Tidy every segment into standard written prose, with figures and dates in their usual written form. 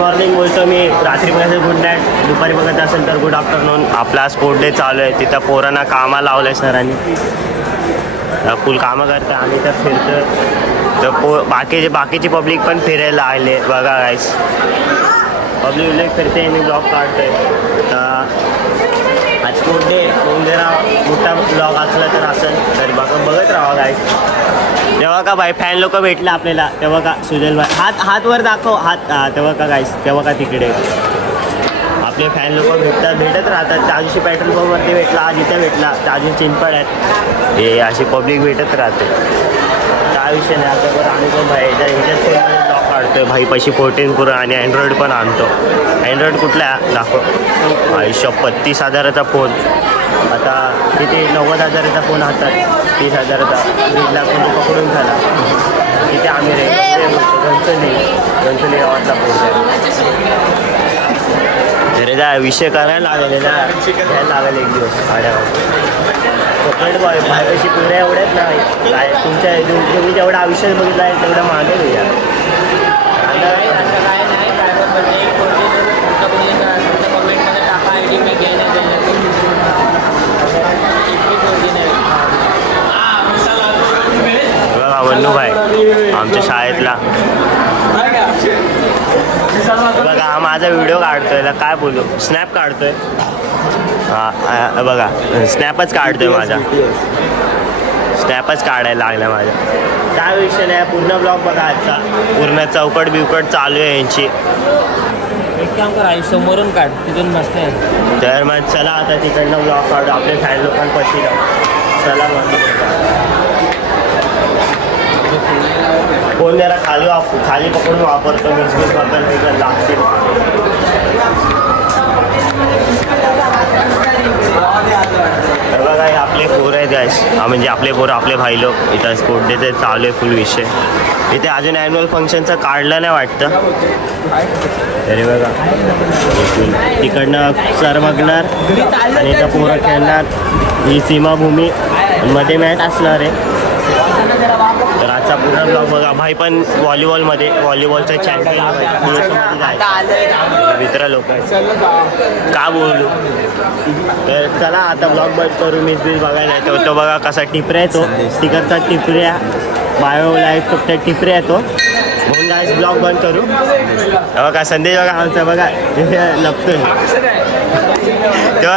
Morning बोलतो मी, रात्री बघायचं गुड नाईट, दुपारी बघत असेल तर गुड आफ्टरनून. आपला स्पोर्ट डे चालू आहे, तिथं पोरांना कामाला लावलं आहे सरांनी. फुल कामं करतं आम्ही तर फिरतो. तर बाकीची पब्लिक पण फिरायला आले बघा गाईस. पब्लिक फिरते, मी ब्लॉग काढतोय. आज स्पोर्ट डे म्हणून जरा मोठा ब्लॉग असला तर असेल तर बघत राहा गाईस. तेव्हा का भाई फॅन लोक भेटले आपल्याला, तेव्हा का सुजल भाई हात वर दाखव, हात. तेव्हा का गाईस, तेव्हा का तिकडे आपले फॅन लोक भेटत राहतात. त्या दिवशी पेट्रोल पंपवरती भेटला, आज इथे भेटला, त्या दिवशी चिंचपड आहेत. हे अशी पब्लिक भेटत राहते, काय विषय नाही. आता बरं आम्ही पण भाई ह्याच्यात ब्लॉग काढतोय भाई. पैसे 14 Pro आणि अँड्रॉइड पण आणतो. अँड्रॉइड कुठला दाखव आयुष्य 35,000चा फोन. आता किती 90,000चा फोन हातात, 30,000चा, 1.5 लाख म्हणजे पकडून झाला. तिथे आम्ही घनसोली गावातला फोन आहे. अरे जा विषय करायला लागेल ना, घ्यायला लागेल एक दिवस आड्यावर. चॉकलेट बॉय कशी पुऱ्या एवढ्याच नाही काय तुमच्या तुम्ही जेवढं आयुष्यात बघितलं आहे तेवढं मागे भैया. बघा वन्नू भाई आमच्या शाळेतला. बघा हा माझा व्हिडिओ काढतोय, काय बोलू, स्नॅप काढतोय. हां बघा स्नॅपच काढतोय माझा, स्नॅपच काढायला लागला माझा. काय विषय नाही, पूर्ण ब्लॉग बघा आजचा. पूर्ण चौकट बिवकट चालू आहे यांची. एक काम करा, समोरून काढ, तिथून मस्त आहे. तर मग चला आता तिकडनं ब्लॉग काढू, आपले फॅन लोकांपाशी जाऊ. चला मग फोन जरा खाली पकडून वापरतो. मिसमिस वापरायला लागतील. बघा आपले पोरं आहेत गाईस, म्हणजे आपले पोरं आपले भाई लोक. इथं स्पोर्ट डेचे चालू आहे फुल विषय. इथे अजून ॲन्युअल फंक्शनचं काढलं नाही वाटतं तरी. बघा तिकडनं सर बघणार आणि इथं पोरं खेळणार. ही सीमाभूमी मध्ये मॅच असणार आहे. तर आजचा पूर्ण ब्लॉग बघा. भाई पण व्हॉलीबॉलचं चॅम्पियन मित्र लोक आहेत, का बोलू. तर चला आता ब्लॉग बंद करू. मिस बघायला येतो. तो बघा कसा टिपऱ्या येतो, तिकडचा टिपऱ्या बायो लाईफ फक्त टिपऱ्या येतो म्हणून गाईस ब्लॉग बंद करू. बघा संदेश बघा आमचा बघा लपतोय. तेव्हा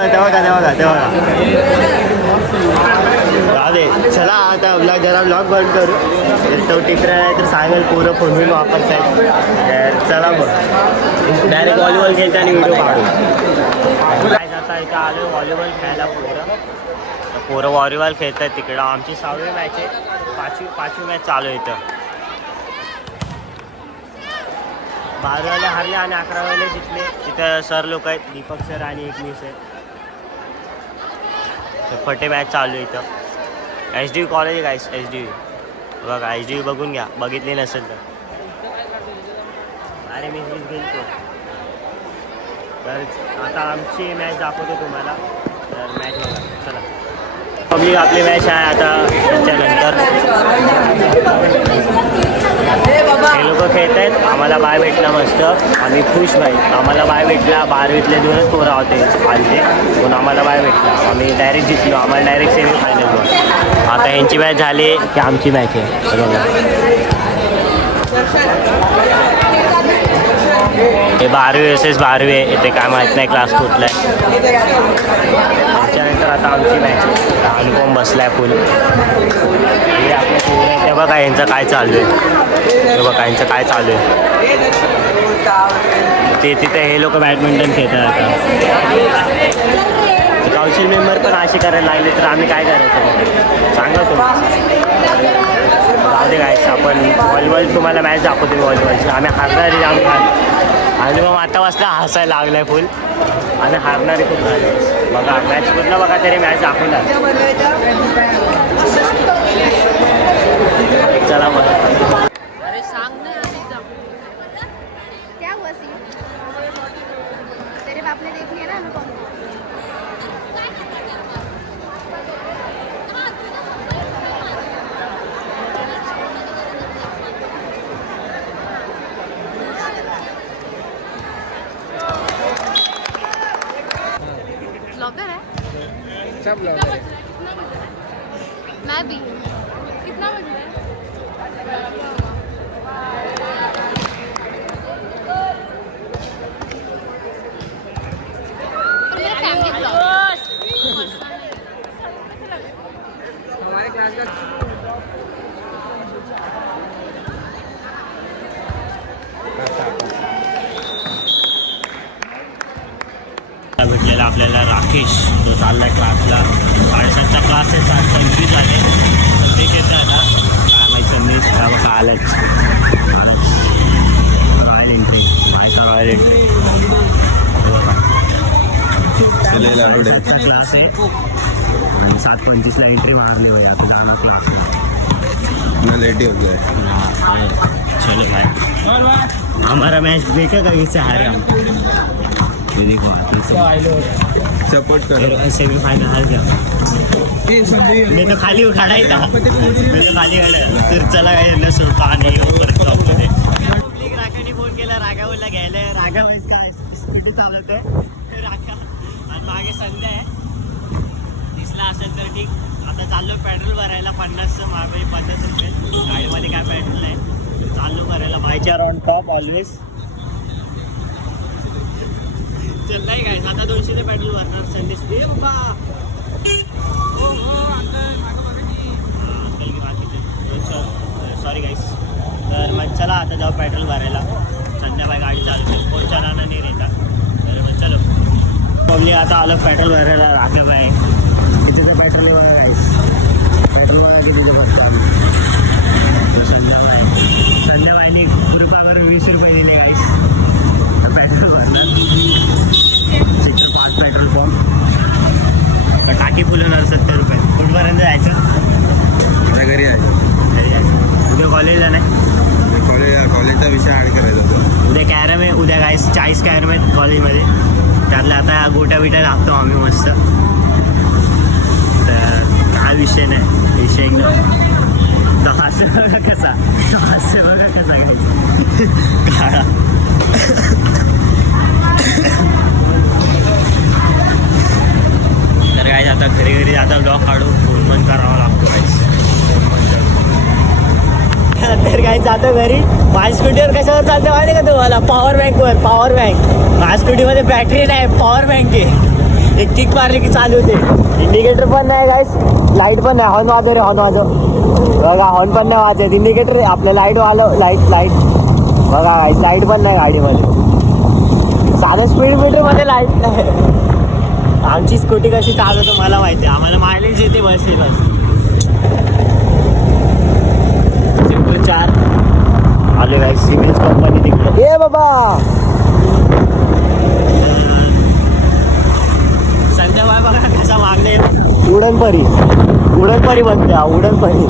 चला आता ब्लॉग बंद करू. तो टिकरा आहे तर सांगेल पोरं फोन वापरतायत. तर चला मग डायरेक्ट व्हॉलीबॉल खेळता आणि व्हिडिओ काढू. काय जाता इथं आलो व्हॉलीबॉल खेळायला. पोरं व्हॉलीबॉल खेळत आहेत तिकडं. आमची 6वी मॅच आहे, 5वी मॅच चालू आहे इथं. 12वाले हारले आणि 11वाले जिंकले. तिथं सर लोक आहेत, दीपक सर आणि एक मिस आहे. फटे मॅच चालू आहे इथं. HD कॉलेज आहे गाईस, HD बघा. HD बघून घ्या, बघितली नसेल तर. अरे मी गेलो. तर आता आमची मॅच दाखवतो तुम्हाला. तर मॅच बघा चला. पब्लिक आपली मॅच आहे आता. त्याच्यानंतर हे लोक खेळत आहेत. आम्हाला बाय भेटला मस्त, आम्ही खुश भाई. आम्हाला बाय भेटला. 12वीतले 2च पोरं आलते म्हणून आम्हाला बाय भेटला. आम्ही डायरेक्ट जिंकलो. आम्हाला डायरेक्ट सेमीफायनल. आता ह्यांची मॅच झाली की आमची मॅच आहे बघा. हे 12वी vs 12वी आहे. इथे काय माहीत नाही क्लास कुठला आहे. त्याच्यानंतर आता आमची मॅच आहे. अनुपम बसलाय फुल. हे आपल्या पोरं ते बघा यांचं काय चालू आहे. ते बघा यांचं काय चालू आहे. ते तिथे हे लोक बॅडमिंटन खेळतात. आता काउन्सिल मेंबर पण असे करायला लागले तर आम्ही काय करायचं सांगा तुम्ही. जाऊ दे गायस, आपण व्हॉलीबॉल तुम्हाला मॅच दाखवतो. व्हॉलीबॉलची आम्ही हारणारी आम्ही आणि मग आता वाजता हसायला लागलं आहे फुल. आणि हारणारे खूप झाले बघा. मॅच पूर्ण बघा तरी मॅच दाखवणार. चला मग अच्छा ब्लॉगर है। मैं भी कितना बज रहा है? और मेरा फैमिली ब्लॉग हमारे क्लास का भेटलेला आपल्याला राकेश, तो चाललाय क्लासला. 7:30चा क्लास आहे, 7:25 झाले. ठीक आहे आता काय माहिती संदेश का बघा आलंच. रॉयल एंट्री, माझा रॉयल एंट्री क्लास आहे आणि 7:25ला एंट्री मारली भाई. आता जाणार क्लास लेट ही हो गया है। चलो भाई, हमारा मैच देखेगा किससे हारे हम. ये देखो सपोर्ट करो। सेमीफाइनल हार गया. मी तर खाली खडा था, मी तर खाली खडा. तर चला काय यांना सोडतो आणि परत टॉपमध्ये. राखाने फोन केला राघवला घ्यायला. राघव काय स्पीड चालवत आहे राघव आणि मागे संध्या आहे. दिसला असेल तर ठीक. आता चाललो पेट्रोल भरायला 50चं मागे 50 रुपये. गाडीमध्ये काय पेट्रोल नाही. चाललो भरायला. मायच्या ऑन टॉप ऑलवेज. चल नाही काय आता 200 ते पेट्रोल भरणार. संदेश दे बाबा. अंकल की बाकीचे सॉरी गाईस. तर मग चला आता जाऊ पेट्रोल भरायला. संध्याकाळी गाडी चालते, फोन चालवणं नाही रेता. तर मग चलो पब्ली आता आलं पेट्रोल भरायला. राखा बाय किती ते पेट्रोल आहे बघा गाईस. पेट्रोल बघा किती ते बघतो आम्ही. संध्याकाळी कृपावर 20 रुपये दिले गाईस पेट्रोल भरणार. 5 पेट्रोल पंप. टाकी फुल होणार 70 रुपये. कुठपर्यंत जायचं? घरी आहे. घरी जायचं. उद्या कॉलेजला नाही. कॉलेजचा विषय ॲड करायचा होता. उद्या कॅरम आहे. उद्या काय 40 कॅरम आहेत कॉलेजमध्ये. त्यातल्या आता गोट्या बिट्या लागतो आम्ही मस्त. तर काय विषय नाही. विषय एकदम. तो हास्य बघा कसा. तो हास्य बघा कसा घ्यायचा काळा. तर काय आता घरी आता ब्लॉग काढून फोन करावा लागतो गाईस. तर काय जातो घरी. माझ्या स्कूटीवर कशावर चालतं माहिती का तुम्हाला? पॉवर बँकवर. Power bank. माझ्या स्कूटीमध्ये बॅटरी नाही, पॉवर बँक आहे. एक किक मारली की चालू होते. इंडिकेटर पण नाही गाईस, लाईट पण नाही. हॉर्न वाजव रे, हॉर्न वाजव बघा. हॉर्न पण नाही वाजत. इंडिकेटर आपलं लाईट वाजव. लाईट बघा गाईस, लाईट पण नाही गाडीमध्ये. साध्या स्पीड मीटरमध्ये लाईट नाही. आमची स्कूटी कशी चालवतो मला माहिती आहे. आम्हाला मायलेज येते बस आहे बस. 4 आले गाईस. सिमेंट कंपनी तिकडे. ए बाबा संध्याकाळ बघा कसा मागणे. उडणपरी बनते. उडणपरी.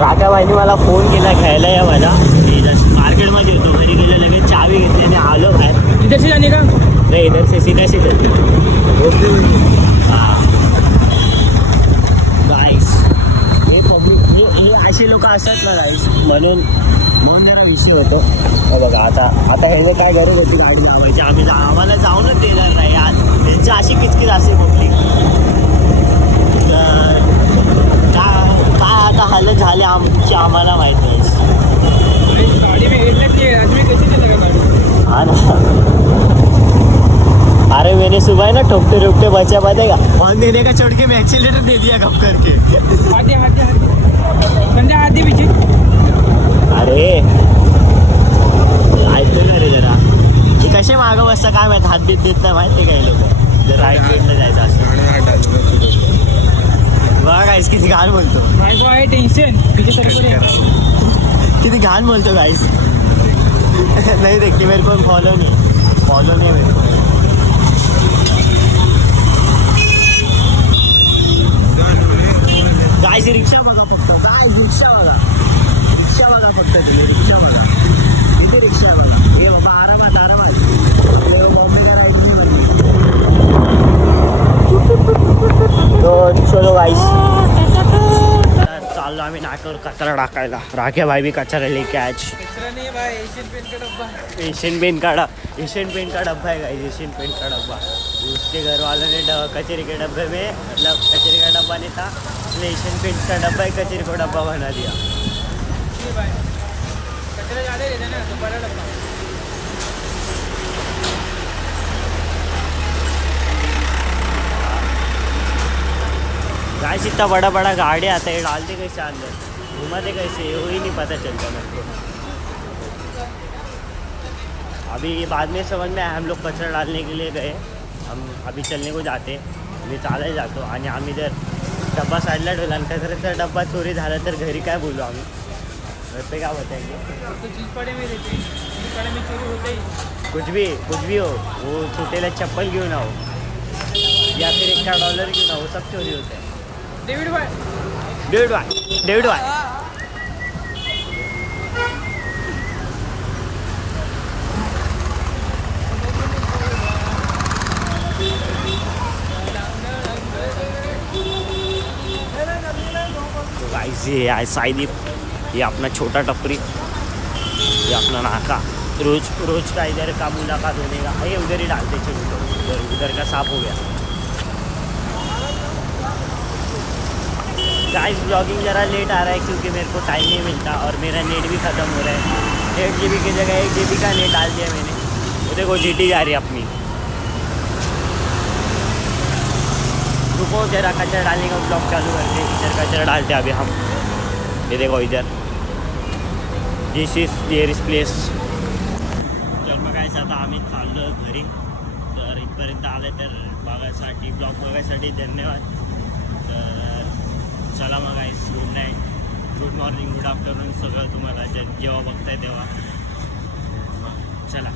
राधाबाईंनी मला फोन केला घ्यायला या मला. मी जस्ट मार्केटमध्ये होतो. घरी गेलं लगेच चावी घेतली आणि आलो काय. इधर से जाने का? नाही इधर से सीधा हां गाईस. हे पब्लिक हे अशी लोक असतात ना गाईस. म्हणून जरा विषय होतो. बघा आता हे काय गरज होती गाडी लावायची. आम्हाला जाऊनच देणार नाही आज. त्यांची अशी किचकिच असते पब्लिक. काय आता हालत झाले आमची आम्हाला माहिती आहे. हाँ ना. अरे मैंने सुबह ना ठोकते ठोकते बचा पातेगा ऑन देने का छोड़ के मैं एक्सीलेटर दे दिया कब करके. अरे ऐकतो ना रे जरा. हे कसे मागं बसता काय माहिती. हात देत नाही माहिती काय लोक. जर राईट साईडला जायचं असं बघा गाईस किती घाण बोलतो. टेन्शन किती घाण बोलतो गाईस. नहीं देखी मेरे को फॉलो नहीं मेरे को. गाईस रिक्षा बघा फक्त. गाईस रिक्षा बघा फक्त. तुम्ही रिक्षा बघा. इथे रिक्षा बघा. हे बाबा आरामात बॉम्बे तो चलो गाईस चाललो आम्ही नाकावर कचरा टाकायला. राख्या भाई भी कचरा लेके आज. एशियन पेंट का डब्बा है गाइस. एशियन पेंट का डब्बा. उसके घर वालों ने कचरे के डब्बे में, मतलब कचरे का डब्बा नहीं था, इसलिए एशियन पेंट का डब्बा है, कचरे को डब्बा बना दिया. गाइस इतना बड़ा बड़ा गाड़ी आता है, डालते कैसे अंदर, घुमाते कैसे, वो ही नहीं पता चलता मेरे को. अभी बाद में समझ में आया, हम लोग कचरा डालने के लिए गए, हम अभी चलने को जाते, मी चालायला जातो आणि आम्ही जर डब्बा साईडला ठेवला आणि कचऱ्याचा डब्बा चोरी झाला तर घरी काय बोलू आम्ही. घर पे क्या बताएंगे. कुछ भी हो, वो छोटेला चप्पल घेऊन आओ या फिर $1 घेऊन आओ, सब चोरी होते हैं. डेविड भाई गाइस ये है साइदीप, ये अपना छोटा टपरी, ये अपना नाका. रोज का इधर का मुलाकात होने का, ये उधर ही डालते चलो, उधर का साफ हो गया. गाइस ब्लॉगिंग ज़रा लेट आ रहा है क्योंकि मेरे को टाइम नहीं मिलता और मेरा नेट भी ख़त्म हो रहा है. 8 GB की जगह 1 GB का नेट डाल दिया मैंने. वो देखो GT जा रही है अपनी. रुको जरा कचरा डालने का ब्लॉग चालू करके. इधर कचरा डालते अभी हम. ये देखो इधर, दिस इज डिअरेस्ट प्लेस. तर मग काय आता आम्ही चाललो घरी. तर इथपर्यंत आलं तर बघायसाठी, ब्लॉग बघायसाठी धन्यवाद. तर चला मग guys, good night, good morning, good afternoon सगळं तुम्हाला जेव्हा बघताय तेव्हा. चला.